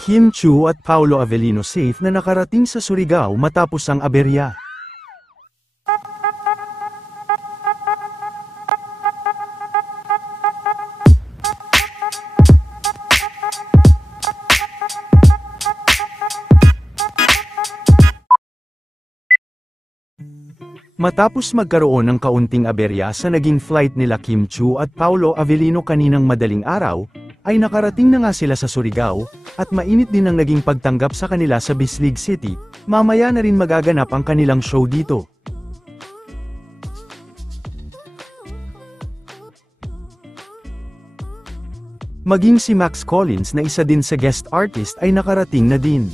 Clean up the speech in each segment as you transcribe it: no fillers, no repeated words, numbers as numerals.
Kim Chiu at Paolo Avellino safe na nakarating sa Surigao matapos ang aberya. Matapos magkaroon ng kaunting aberya sa naging flight nila Kim Chiu at Paolo Avellino kaninang madaling araw, ay nakarating na nga sila sa Surigao, at mainit din ang naging pagtanggap sa kanila sa Bislig City. Mamaya na rin magaganap ang kanilang show dito. Maging si Max Collins na isa din sa guest artist ay nakarating na din.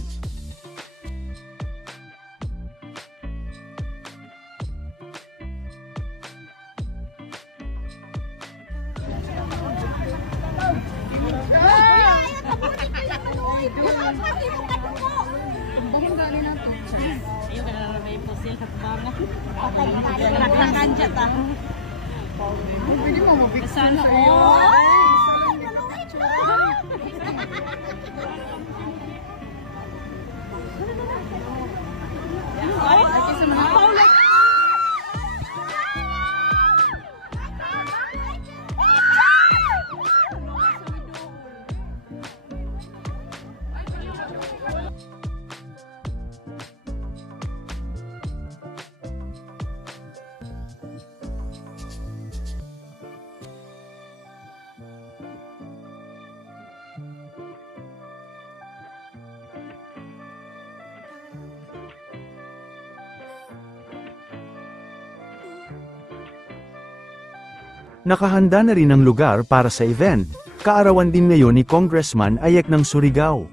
Nakahanda na rin ang lugar para sa event, kaarawan din ngayon ni Congressman Ayek ng Surigao.